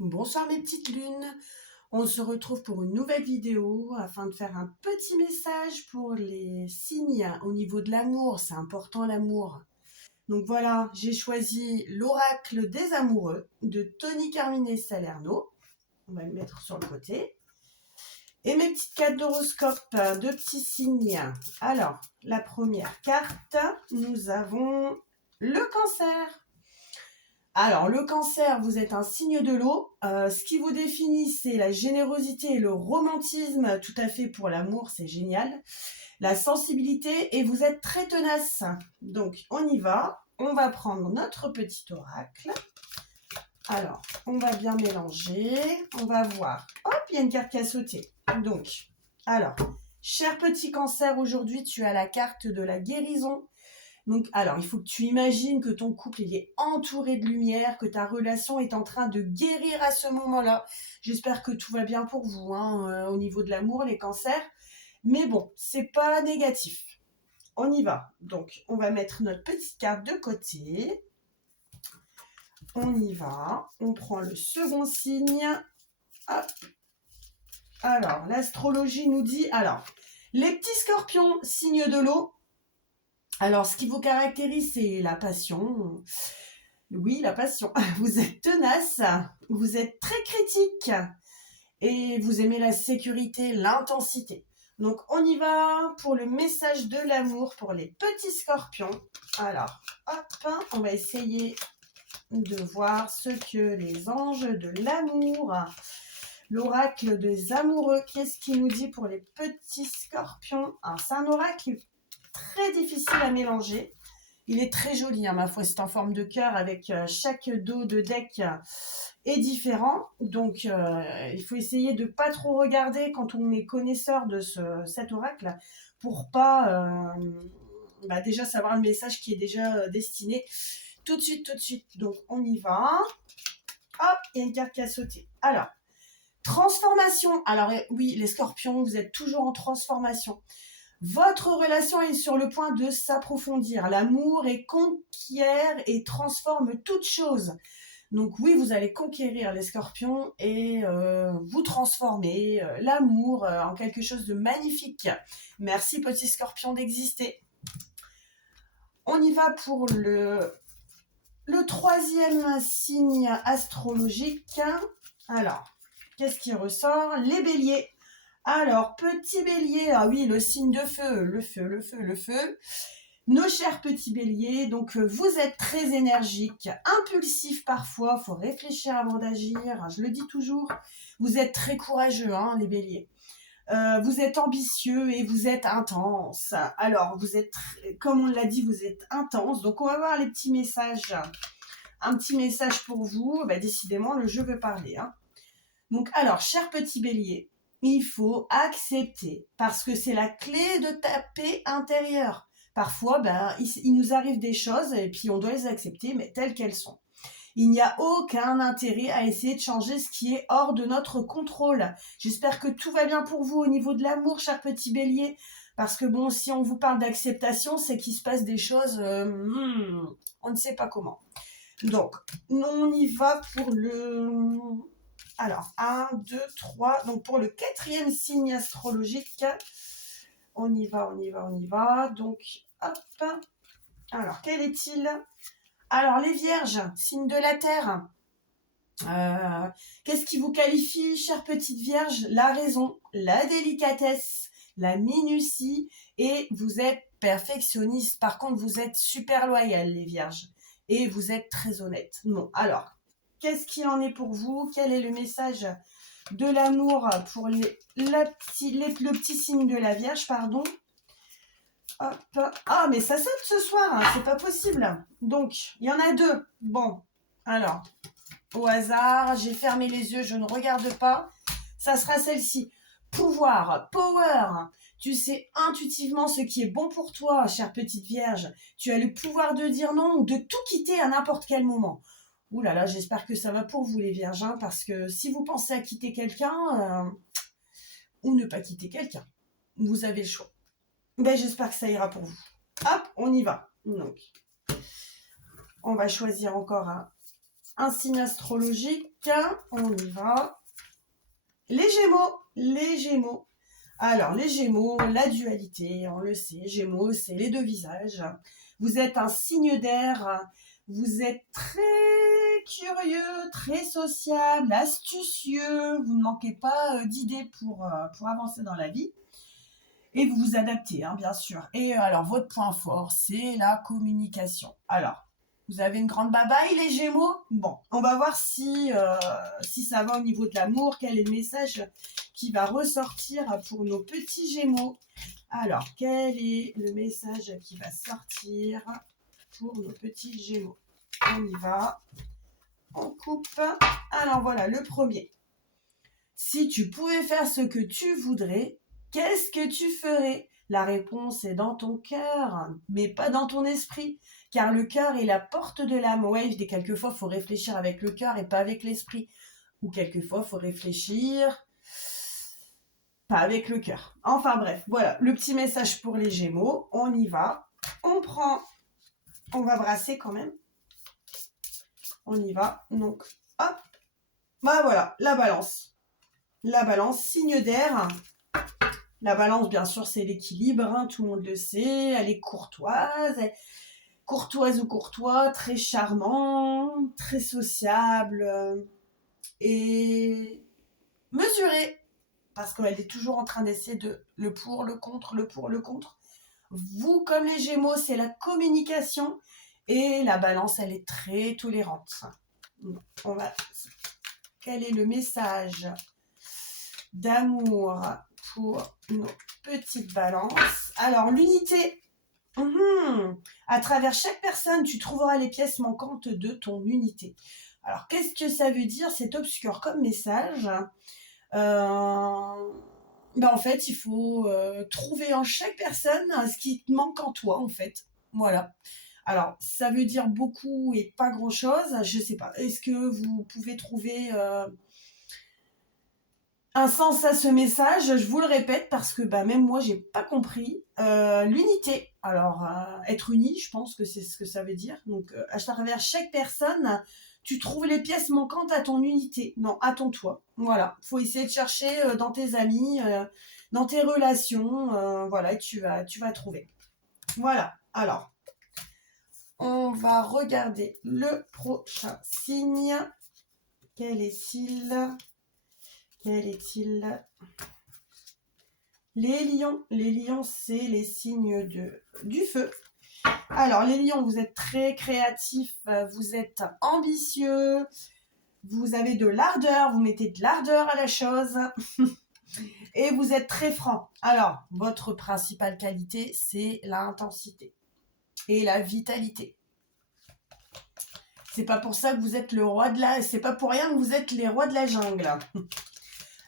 Bonsoir mes petites lunes, on se retrouve pour une nouvelle vidéo afin de faire un petit message pour les signes au niveau de l'amour, c'est important l'amour. Donc voilà, j'ai choisi l'oracle des amoureux de Tony Carmine Salerno, on va le mettre sur le côté. Et mes petites cartes d'horoscope de petits signes. Alors, la première carte, nous avons le cancer. Alors, le cancer, vous êtes un signe de l'eau. Ce qui vous définit, c'est la générosité et le romantisme, tout à fait pour l'amour, c'est génial. La sensibilité et vous êtes très tenace. Donc, on y va. On va prendre notre petit oracle. Alors, on va bien mélanger. On va voir. Hop, il y a une carte qui a sauté. Donc, alors, cher petit cancer, aujourd'hui, tu as la carte de la guérison. Donc, alors, il faut que tu imagines que ton couple il est entouré de lumière, que ta relation est en train de guérir à ce moment-là. J'espère que tout va bien pour vous au niveau de l'amour, les cancers. Mais bon, c'est pas négatif. On y va. Donc, on va mettre notre petite carte de côté. On y va. On prend le second signe. Hop. Alors, l'astrologie nous dit, alors, les petits scorpions, signe de l'eau. Alors, ce qui vous caractérise, c'est la passion. Oui, la passion. Vous êtes tenace, vous êtes très critique et vous aimez la sécurité, l'intensité. Donc, on y va pour le message de l'amour pour les petits scorpions. Alors, hop, on va essayer de voir ce que les anges de l'amour, l'oracle des amoureux, qu'est-ce qu'il nous dit pour les petits scorpions? Alors, c'est un oracle très difficile à mélanger. Il est très joli, ma foi, c'est en forme de cœur avec chaque dos de deck est différent. Donc, il faut essayer de ne pas trop regarder quand on est connaisseur de cet oracle pour pas déjà savoir le message qui est déjà destiné tout de suite, tout de suite. Donc, on y va. Hop, il y a une carte qui a sauté. Alors, transformation. Alors, oui, les scorpions, vous êtes toujours en transformation. Votre relation est sur le point de s'approfondir. L'amour conquiert et transforme toute chose. Donc oui, vous allez conquérir les scorpions et vous transformer l'amour en quelque chose de magnifique. Merci petit scorpion d'exister. On y va pour le troisième signe astrologique. Alors, qu'est-ce qui ressort? Les béliers. Alors, petit bélier, ah oui, le signe de feu, le feu, le feu, le feu. Nos chers petits béliers, donc vous êtes très énergiques, impulsifs parfois, il faut réfléchir avant d'agir, je le dis toujours. Vous êtes très courageux, les béliers. Vous êtes ambitieux et vous êtes intense. Alors, vous êtes, comme on l'a dit, vous êtes intense. Donc, on va voir les petits messages. Un petit message pour vous. Décidément, le jeu veut parler. Donc, alors, chers petits béliers, il faut accepter parce que c'est la clé de ta paix intérieure. Parfois, il nous arrive des choses et puis on doit les accepter, mais telles qu'elles sont. Il n'y a aucun intérêt à essayer de changer ce qui est hors de notre contrôle. J'espère que tout va bien pour vous au niveau de l'amour, cher petit bélier. Parce que bon, si on vous parle d'acceptation, c'est qu'il se passe des choses, on ne sait pas comment. Donc, on y va pour le... Alors, 1, 2, 3. Donc, pour le quatrième signe astrologique, on y va, on y va, on y va. Donc, hop. Alors, quel est-il? Alors, les vierges, signe de la terre. Qu'est-ce qui vous qualifie, chère petite vierge? La raison, la délicatesse, la minutie et vous êtes perfectionniste. Par contre, vous êtes super loyal, les vierges. Et vous êtes très honnête. Non, alors, qu'est-ce qu'il en est pour vous? Quel est le message de l'amour pour le petit signe de la Vierge, pardon? Hop. Ah, mais ça saute ce soir, c'est pas possible. Donc, il y en a deux. Bon, alors, au hasard, j'ai fermé les yeux, je ne regarde pas. Ça sera celle-ci. Pouvoir, power. Tu sais intuitivement ce qui est bon pour toi, chère petite Vierge. Tu as le pouvoir de dire non ou de tout quitter à n'importe quel moment. Ouh là là, j'espère que ça va pour vous les Vierges, parce que si vous pensez à quitter quelqu'un ou ne pas quitter quelqu'un, vous avez le choix. J'espère que ça ira pour vous. Hop, on y va. Donc, on va choisir encore un signe astrologique. On y va. Les Gémeaux. Les Gémeaux. Alors, les Gémeaux, la dualité, on le sait. Gémeaux, c'est les deux visages. Vous êtes un signe d'air. Vous êtes très curieux, très sociable, astucieux. Vous ne manquez pas d'idées pour avancer dans la vie. Et vous vous adaptez, hein, bien sûr. Et alors, votre point fort, c'est la communication. Alors, vous avez une grande babaille, les Gémeaux? Bon, on va voir si ça va au niveau de l'amour. Quel est le message qui va ressortir pour nos petits Gémeaux? Alors, quel est le message qui va sortir pour nos petits Gémeaux? On y va. On coupe. Alors, voilà, le premier. Si tu pouvais faire ce que tu voudrais, qu'est-ce que tu ferais? La réponse est dans ton cœur, mais pas dans ton esprit. Car le cœur est la porte de l'âme. Ouais, quelquefois, il faut réfléchir avec le cœur et pas avec l'esprit. Ou quelquefois, il faut réfléchir pas avec le cœur. Enfin bref, voilà, le petit message pour les Gémeaux. On y va. On prend, on va brasser quand même. On y va. Donc, hop. Bah voilà, la balance. La balance, signe d'air. La balance, bien sûr, c'est l'équilibre, hein, tout le monde le sait. Elle est courtoise, courtoise ou courtois, très charmant, très sociable et mesurée. Parce qu'elle est toujours en train d'essayer de le pour, le contre, le pour, le contre. Vous, comme les Gémeaux, c'est la communication. Et la balance, elle est très tolérante. On va... Quel est le message d'amour pour nos petites balances? Alors, l'unité. À travers chaque personne, tu trouveras les pièces manquantes de ton unité. Alors, qu'est-ce que ça veut dire? C'est obscur comme message. En fait, il faut trouver en chaque personne ce qui te manque en toi, en fait. Voilà. Alors, ça veut dire beaucoup et pas grand-chose. Je sais pas. Est-ce que vous pouvez trouver un sens à ce message? Je vous le répète parce que même moi, j'ai pas compris. L'unité. Alors, être uni, je pense que c'est ce que ça veut dire. Donc, à travers chaque personne, tu trouves les pièces manquantes à ton unité. Non, à ton toi. Voilà. Faut essayer de chercher dans tes amis, dans tes relations. Voilà, tu vas trouver. Voilà. Alors, on va regarder le prochain signe. Quel est-il? Quel est-il? Les lions. Les lions, c'est les signes du feu. Alors, les lions, vous êtes très créatifs, vous êtes ambitieux, vous avez de l'ardeur, vous mettez de l'ardeur à la chose et vous êtes très franc. Alors, votre principale qualité, c'est l'intensité et la vitalité. C'est pas pour ça que vous êtes le roi de la... C'est pas pour rien que vous êtes les rois de la jungle.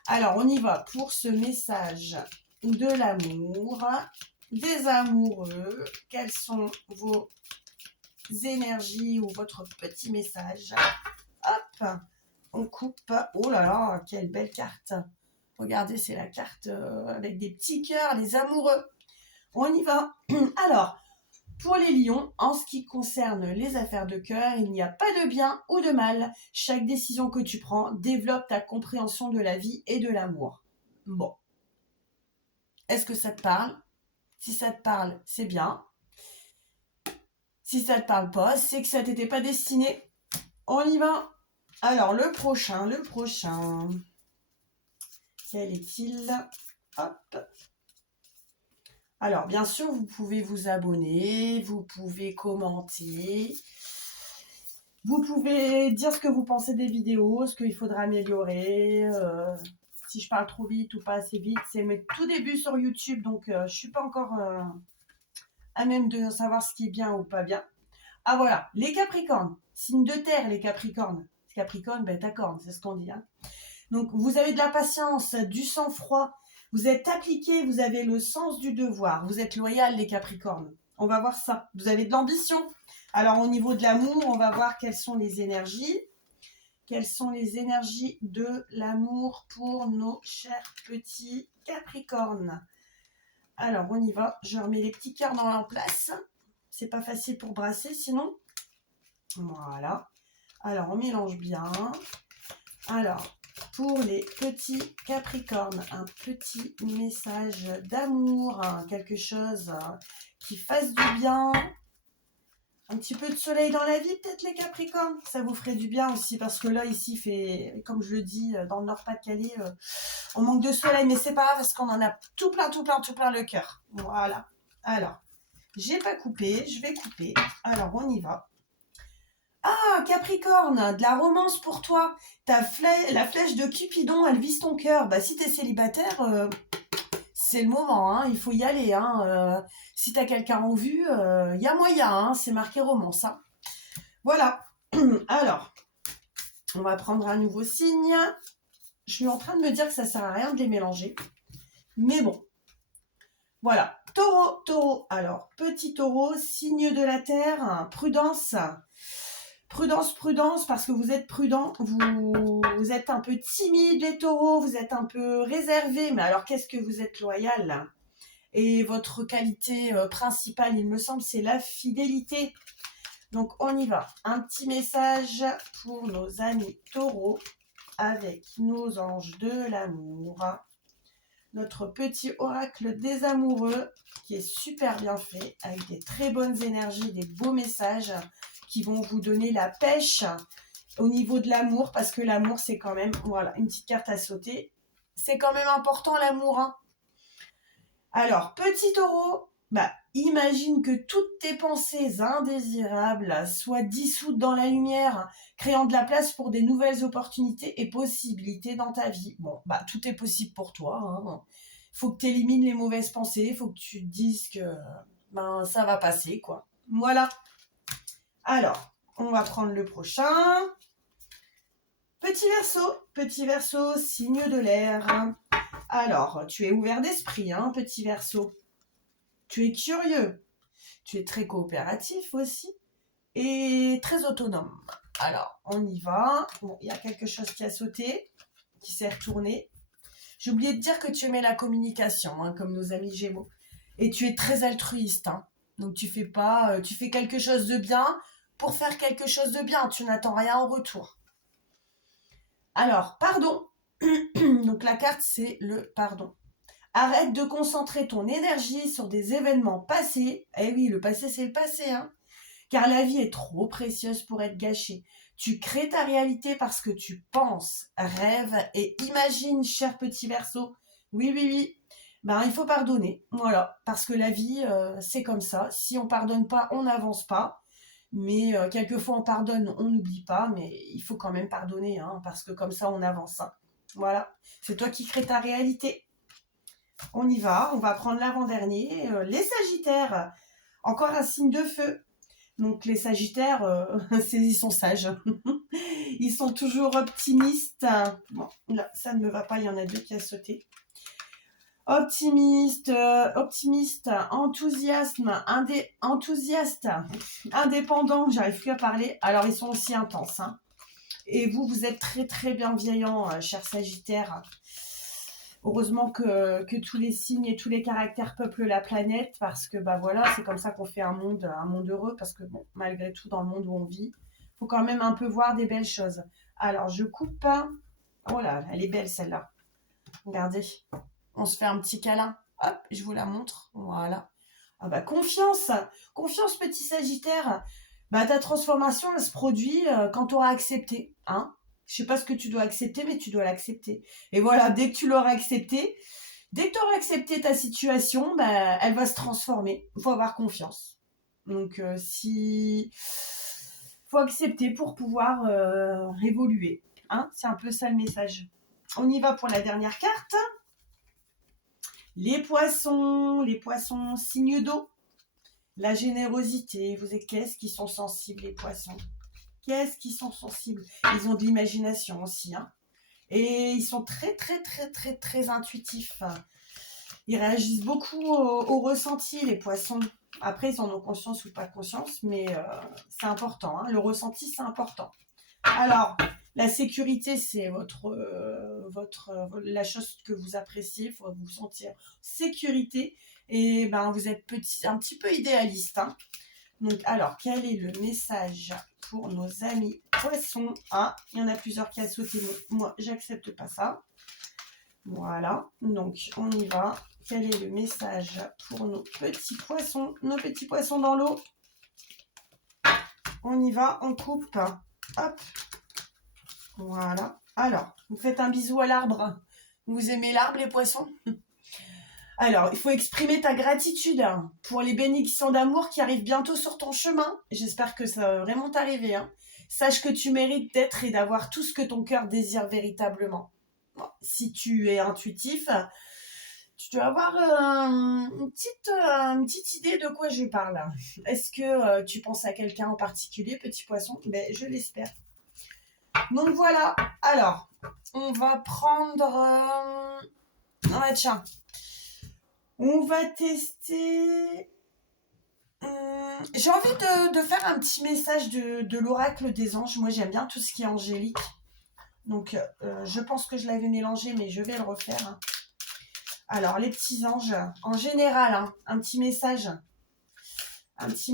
Alors, on y va pour ce message de l'amour, des amoureux. Quelles sont vos énergies ou votre petit message? Hop, on coupe. Oh là là, quelle belle carte. Regardez, c'est la carte avec des petits cœurs, les amoureux. On y va. Alors, pour les lions, en ce qui concerne les affaires de cœur, il n'y a pas de bien ou de mal. Chaque décision que tu prends développe ta compréhension de la vie et de l'amour. Bon. Est-ce que ça te parle? Si ça te parle, c'est bien. Si ça te parle pas, c'est que ça t'était pas destiné. On y va. Alors, le prochain. Quel est-il? Hop. Alors, bien sûr, vous pouvez vous abonner, vous pouvez commenter, vous pouvez dire ce que vous pensez des vidéos, ce qu'il faudra améliorer, si je parle trop vite ou pas assez vite. C'est mes tout débuts sur YouTube, donc je ne suis pas encore à même de savoir ce qui est bien ou pas bien. Ah voilà, les Capricornes, signe de terre, les Capricornes. Capricorne, ta corne, c'est ce qu'on dit. Hein. Donc, vous avez de la patience, du sang-froid, vous êtes appliqué, vous avez le sens du devoir, vous êtes loyal, les Capricornes. On va voir ça. Vous avez de l'ambition. Alors, au niveau de l'amour, on va voir quelles sont les énergies. Quelles sont les énergies de l'amour pour nos chers petits Capricornes? Alors, on y va. Je remets les petits cœurs dans leur place. C'est pas facile pour brasser, sinon. Voilà. Alors, on mélange bien. Alors, pour les petits Capricornes, un petit message d'amour, hein, quelque chose qui fasse du bien. Un petit peu de soleil dans la vie, peut-être les Capricornes. Ça vous ferait du bien aussi, parce que là, ici, fait, comme je le dis, dans le Nord-Pas-de-Calais, on manque de soleil, mais c'est pas grave, parce qu'on en a tout plein, tout plein, tout plein le cœur. Voilà. Alors, j'ai pas coupé, je vais couper. Alors, on y va. Ah, Capricorne, de la romance pour toi. La flèche de Cupidon, elle vise ton cœur. Bah, si t'es célibataire, c'est le moment, hein, il faut y aller. Hein, si t'as quelqu'un en vue, y a moyen, hein, c'est marqué romance. Hein. Voilà. Alors, on va prendre un nouveau signe. Je suis en train de me dire que ça sert à rien de les mélanger. Mais bon. Voilà. Taureau, taureau. Alors, petit taureau, signe de la terre, prudence. Prudence, prudence, parce que vous êtes prudent, vous êtes un peu timide les taureaux, vous êtes un peu réservé, mais alors qu'est-ce que vous êtes loyal là? Et votre qualité principale, il me semble, c'est la fidélité. Donc on y va. Un petit message pour nos amis taureaux avec nos anges de l'amour. Notre petit oracle des amoureux qui est super bien fait, avec des très bonnes énergies, des beaux messages qui vont vous donner la pêche au niveau de l'amour, parce que l'amour, c'est quand même, voilà, une petite carte à sauter. C'est quand même important l'amour. Hein. Alors, petit taureau, bah, imagine que toutes tes pensées indésirables soient dissoutes dans la lumière, créant de la place pour des nouvelles opportunités et possibilités dans ta vie. Bon, bah, tout est possible pour toi. Hein. Faut que tu élimines les mauvaises pensées, faut que tu te dises que ben, ça va passer, quoi. Voilà. Alors, on va prendre le prochain. Petit Verseau, signe de l'air. Alors, tu es ouvert d'esprit, hein, petit Verseau. Tu es curieux. Tu es très coopératif aussi et très autonome. Alors, on y va. Bon, il y a quelque chose qui a sauté, qui s'est retourné. J'ai oublié de dire que tu aimais la communication, hein, comme nos amis Gémeaux. Et tu es très altruiste. Hein. Donc, tu fais quelque chose de bien pour faire quelque chose de bien. Tu n'attends rien en retour. Alors, pardon. Donc, la carte, c'est le pardon. Arrête de concentrer ton énergie sur des événements passés. Eh oui, le passé, c'est le passé, hein. Car la vie est trop précieuse pour être gâchée. Tu crées ta réalité parce que tu penses, rêves et imagines, cher petit Verseau. Oui, oui, oui. Ben, il faut pardonner. Voilà. Parce que la vie, c'est comme ça. Si on pardonne pas, on n'avance pas. Mais quelquefois, on pardonne, on n'oublie pas. Mais il faut quand même pardonner, hein, parce que comme ça, on avance. Hein. Voilà. C'est toi qui crées ta réalité. On y va. On va prendre l'avant-dernier. Les Sagittaires. Encore un signe de feu. Donc les Sagittaires, ils sont sages. Ils sont toujours optimistes. Bon, là, ça ne me va pas, il y en a deux qui a sauté. Optimiste, enthousiaste, indépendant, j'arrive plus à parler. Alors ils sont aussi intenses. Hein. Et vous êtes très très bienveillants, chers Sagittaires. Heureusement que tous les signes et tous les caractères peuplent la planète, parce que bah voilà, c'est comme ça qu'on fait un monde heureux, parce que bon, malgré tout, dans le monde où on vit, il faut quand même un peu voir des belles choses. Alors, je coupe. Oh là, elle est belle celle-là. Regardez, on se fait un petit câlin. Hop, je vous la montre. Voilà. Ah bah confiance, confiance petit Sagittaire. Bah ta transformation, elle se produit quand tu auras accepté, hein. Je sais pas ce que tu dois accepter, mais tu dois l'accepter. Et voilà, dès que tu l'auras accepté, dès que tu auras accepté ta situation, bah, elle va se transformer. Il faut avoir confiance. Donc, faut accepter pour pouvoir évoluer. Hein, c'est un peu ça le message. On y va pour la dernière carte. Les poissons, signe d'eau. La générosité, vous êtes qu'est-ce qui sont sensibles les poissons? Qu'est-ce qu'ils sont sensibles? Ils ont de l'imagination aussi, hein. Et ils sont très, très, très, très, très intuitifs. Ils réagissent beaucoup au ressenti, les poissons. Après, ils en ont conscience ou pas conscience, mais c'est important. Hein. Le ressenti, c'est important. Alors, la sécurité, c'est la chose que vous appréciez. Il faut vous sentir sécurité. Et ben, vous êtes un petit peu idéaliste. Hein. Donc, alors, quel est le message pour nos amis poissons? Ah, il y en a plusieurs qui a sauté, mais moi, j'accepte pas ça. Voilà, donc on y va. Quel est le message pour nos petits poissons? Nos petits poissons dans l'eau. On y va, on coupe. Hop. Voilà. Alors, vous faites un bisou à l'arbre. Vous aimez l'arbre, les poissons? Alors, il faut exprimer ta gratitude pour les bénédictions d'amour qui arrivent bientôt sur ton chemin. J'espère que ça va vraiment t'arriver. Sache que tu mérites d'être et d'avoir tout ce que ton cœur désire véritablement. Bon, si tu es intuitif, tu dois avoir une petite idée de quoi je parle. Est-ce que tu penses à quelqu'un en particulier, petit poisson? Ben, je l'espère. Donc voilà. Alors, on va prendre... Ouais, tiens. On va tester... j'ai envie de faire un petit message de l'oracle des anges. Moi, j'aime bien tout ce qui est angélique. Donc, je pense que je l'avais mélangé, mais je vais le refaire. Alors, les petits anges, en général, un petit message. Un petit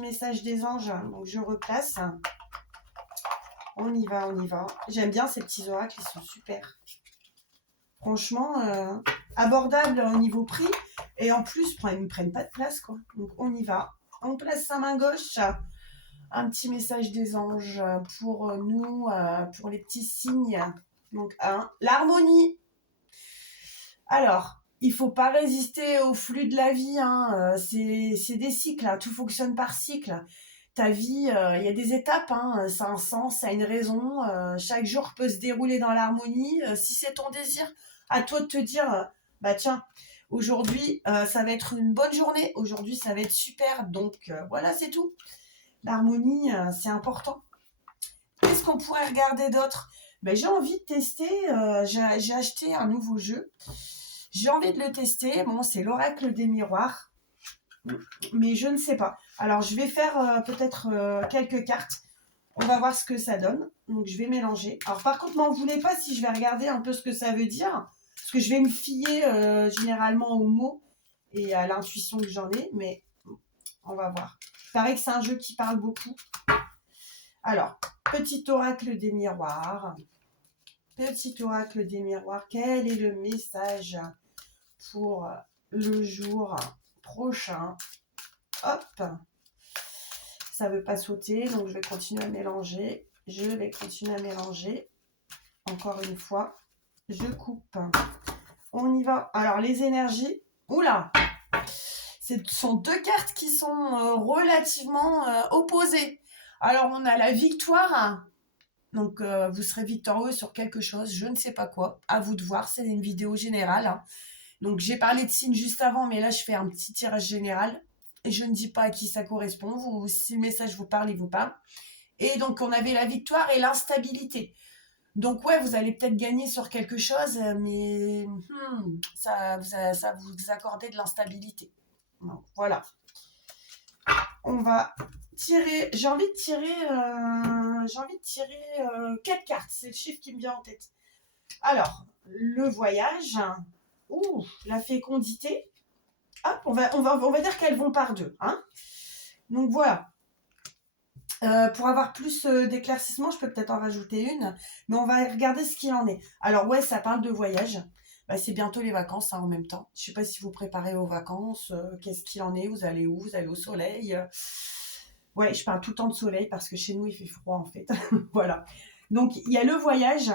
message des anges. Donc, je replace. On y va, on y va. J'aime bien ces petits oracles, ils sont super. Franchement, abordables au niveau prix. Et en plus, ils ne prennent pas de place, quoi. Donc, on y va. On place sa main gauche. Un petit message des anges pour nous, pour les petits signes. Donc, l'harmonie. Alors, il ne faut pas résister au flux de la vie. C'est des cycles. Tout fonctionne par cycle. Ta vie, il y a des étapes. Ça a un sens, ça a une raison. Chaque jour peut se dérouler dans l'harmonie. Si c'est ton désir, à toi de te dire, bah tiens, aujourd'hui, ça va être une bonne journée. Aujourd'hui, ça va être super. Donc, voilà, c'est tout. L'harmonie, c'est important. Qu'est-ce qu'on pourrait regarder d'autre? Ben, j'ai envie de tester. J'ai acheté un nouveau jeu. J'ai envie de le tester. Bon, c'est l'oracle des miroirs. Mais je ne sais pas. Alors, je vais faire peut-être quelques cartes. On va voir ce que ça donne. Donc, je vais mélanger. Alors, par contre, m'en voulez pas si je vais regarder un peu ce que ça veut dire. Parce que je vais me fier généralement aux mots et à l'intuition que j'en ai. Mais on va voir. Il paraît que c'est un jeu qui parle beaucoup. Alors, petit oracle des miroirs. Petit oracle des miroirs. Quel est le message pour le jour prochain? Hop. Ça ne veut pas sauter, donc je vais continuer à mélanger. Je vais continuer à mélanger. Encore une fois, je coupe. On y va. Alors, les énergies. Oula! Ce sont deux cartes qui sont relativement opposées. Alors, on a la victoire. Donc, vous serez victorieux sur quelque chose. Je ne sais pas quoi. À vous de voir. C'est une vidéo générale. Donc, j'ai parlé de signes juste avant, mais là, je fais un petit tirage général. Et je ne dis pas à qui ça correspond. Si le message vous parle, il vous parle. Et donc, on avait la victoire et l'instabilité. Donc, ouais, vous allez peut-être gagner sur quelque chose, mais ça vous accordait de l'instabilité. Donc, voilà. On va tirer. J'ai envie de tirer 4 cartes. C'est le chiffre qui me vient en tête. Alors, le voyage. Ouh, la fécondité. Hop, on va dire qu'elles vont par deux. Donc, voilà. Pour avoir plus d'éclaircissement, je peux peut-être en rajouter une. Mais on va regarder ce qu'il en est. Alors, ouais, ça parle de voyage. C'est bientôt les vacances en même temps. Je ne sais pas si vous préparez aux vacances. Qu'est-ce qu'il en est? Vous allez où? Vous allez au soleil? Ouais, je parle tout le temps de soleil parce que chez nous, il fait froid en fait. Voilà. Donc, il y a le voyage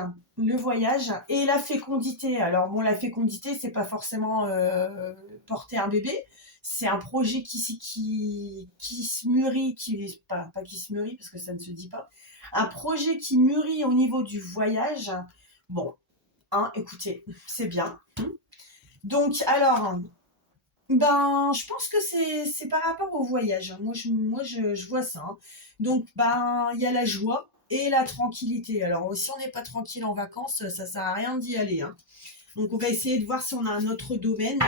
et la fécondité. Alors, bon, la fécondité, c'est pas forcément porter un bébé. C'est un projet qui se mûrit, pas qui se mûrit parce que ça ne se dit pas. Un projet qui mûrit au niveau du voyage. Bon, écoutez, c'est bien. Donc, alors, je pense que c'est par rapport au voyage. Moi, je vois ça. Donc, il y a la joie et la tranquillité. Alors, si on n'est pas tranquille en vacances, ça sert à rien d'y aller. Donc, on va essayer de voir si on a un autre domaine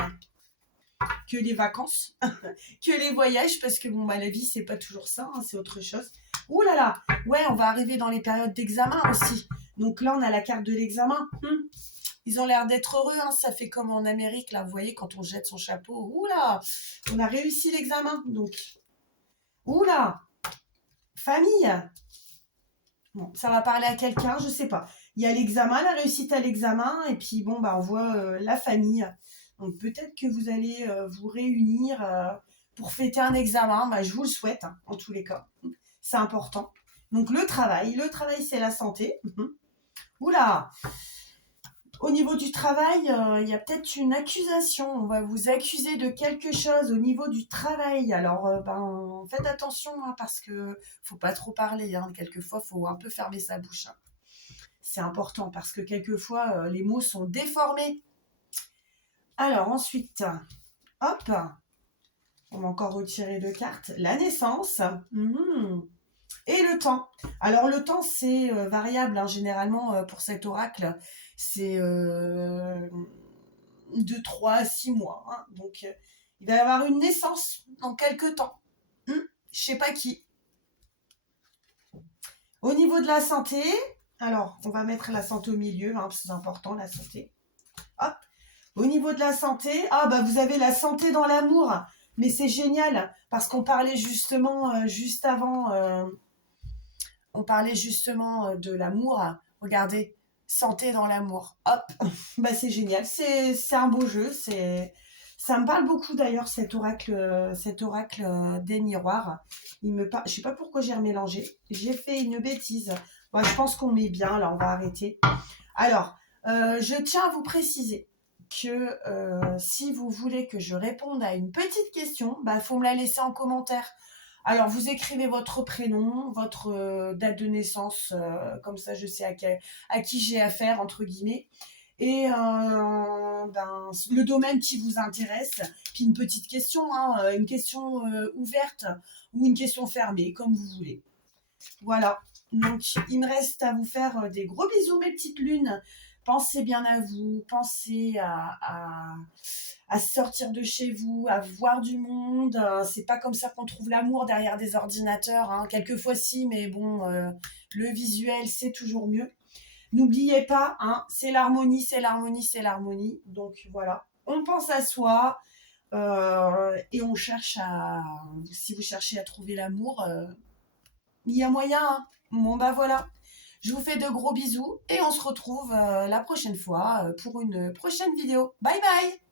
que les vacances, que les voyages, parce que la vie, c'est pas toujours ça, c'est autre chose. Ouh là là, ouais, on va arriver dans les périodes d'examen aussi. Donc là, on a la carte de l'examen. Ils ont l'air d'être heureux, hein. Ça fait comme en Amérique, là, vous voyez, quand on jette son chapeau. Oula, on a réussi l'examen, donc. Oula, famille. Bon, ça va parler à quelqu'un, je sais pas. Il y a l'examen, la réussite à l'examen, et puis bon, bah, on voit la famille. Donc peut-être que vous allez vous réunir pour fêter un examen. Bah, je vous le souhaite, hein, en tous les cas. C'est important. Donc le travail c'est la santé. Oula, au niveau du travail, il y a peut-être une accusation. On va vous accuser de quelque chose au niveau du travail. Alors, faites attention, hein, parce que faut pas trop parler, hein. Quelquefois, faut un peu fermer sa bouche, hein. C'est important parce que quelquefois, les mots sont déformés. Alors ensuite, hop, on va encore retirer deux cartes. La naissance. Et le temps. Alors le temps, c'est variable, hein, généralement pour cet oracle. C'est de 3 à 6 mois, hein. Donc il va y avoir une naissance dans quelques temps. Je sais pas qui. Au niveau de la santé, alors on va mettre la santé au milieu, hein, c'est important la santé. Hop. Au niveau de la santé, vous avez la santé dans l'amour. Mais c'est génial parce qu'on parlait justement juste avant, on parlait justement de l'amour. Regardez, santé dans l'amour. Hop, c'est génial. C'est un beau jeu. Ça me parle beaucoup d'ailleurs cet oracle des miroirs. Je sais pas pourquoi j'ai remélangé. J'ai fait une bêtise. Je pense qu'on met bien. Là, on va arrêter. Alors, je tiens à vous préciser que si vous voulez que je réponde à une petite question, faut me la laisser en commentaire. Alors, vous écrivez votre prénom, votre date de naissance, comme ça je sais à qui j'ai affaire, entre guillemets, et le domaine qui vous intéresse, puis une petite question, hein, une question ouverte ou une question fermée, comme vous voulez. Voilà, donc il me reste à vous faire des gros bisous, mes petites lunes. Pensez bien à vous, pensez à sortir de chez vous, à voir du monde. C'est pas comme ça qu'on trouve l'amour derrière des ordinateurs, hein. Quelquefois si, mais bon, le visuel, c'est toujours mieux. N'oubliez pas, hein, c'est l'harmonie, c'est l'harmonie, c'est l'harmonie. Donc voilà, on pense à soi et on cherche si vous cherchez à trouver l'amour, il y a moyen, hein. Bon, voilà. Je vous fais de gros bisous et on se retrouve la prochaine fois pour une prochaine vidéo. Bye bye!